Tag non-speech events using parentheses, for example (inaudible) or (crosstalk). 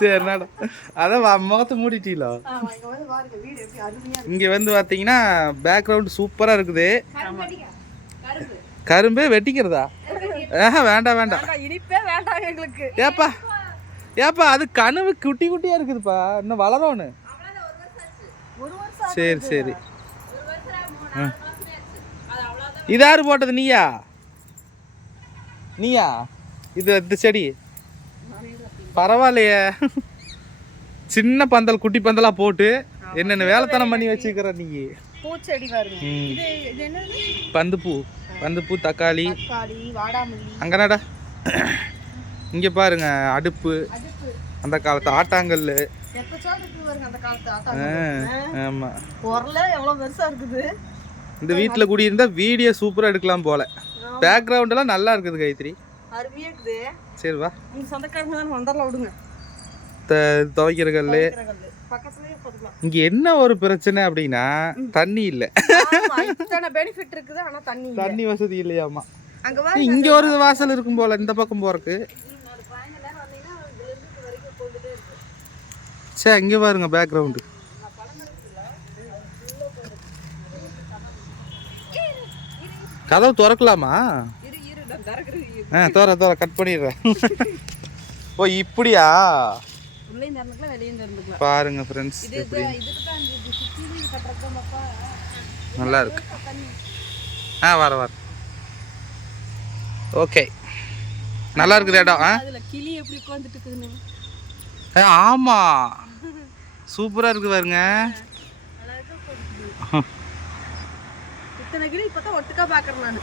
சரி நட அதான் முகத்தை மூடிட்டீங்களோ? இங்க வந்து பார்த்தீங்கன்னா பேக்ரவுண்ட் சூப்பராக இருக்குது. கரும்பு வெட்டிக்கிறதா? ஆஹா வேண்டாம் வேண்டாம் வேண்டாம், இனிப்பே வேண்டாம் எங்களுக்கு. ஏப்பா ஏப்பா அது கனவு குட்டி குட்டியாக இருக்குதுப்பா. இன்னும் வளரோன்னு சரி சரி. ம். இது யாரு போட்டது நீயா? நீயா? இது இந்த செடி. பரவாயில்லையே. சின்ன பந்தல் குட்டி பந்தலா போட்டு என்னென்ன வேலைத்தனம் பண்ணி வச்சுக்கிற நீ? பூச்செடி பந்துப்பூ. பந்துப்பூ தக்காளி. அங்கனடா இங்கே பாருங்க அடுப்பு. அந்த காலத்து ஆட்டாங்கல் எக்கச்சோடு இருக்கு பாருங்க அந்த காலத்து ஆ, ஆட்டாங்க ஆமாம் உரல எவ்வளவு பெருசா இருக்குது. இந்த வீட்டில் குடியிருந்தா வீடியோ சூப்பராக எடுக்கலாம் போல. பேக்ரவுண்டெல்லாம் நல்லா இருக்குது கைத்ரி அருமையா இருக்குது. சரி வா. உங்க சொந்தக்காரங்க தான் வந்துடலாம் விடுங்க. த- துவைக்கிற கல் இங்கே என்ன ஒரு பிரச்சனை அப்படின்னா தண்ணி இல்லை. பெனிஃபிட் இருக்குது ஆனா தண்ணி. தண்ணி வசதி இல்லையாமா? இங்கே ஒரு வாசல் இருக்கும் போல இந்த பக்கம் போறக்கு. சே இங்கே பாருங்க பேக்ரவுண்டு கதவு திறக்கலாமா? ஆ தோற தோற கட் பண்ணிடுறேன். ஓ இப்படியா? பாருங்க ஃப்ரெண்ட்ஸ் மக்கா நல்லா இருக்கு. ஆ வர வர. ஓகே. நல்லா இருக்குது இடம் ஆ? கிளி எப்படி உட்காந்துட்டு இருக்குதுன்னு ஏ, ஆமா. சூப்பரா இருக்கு பாருங்க. (laughs) இத்தனை கிளி இப்பதான் ஒட்டுக்கா பாக்குறேன் நானு.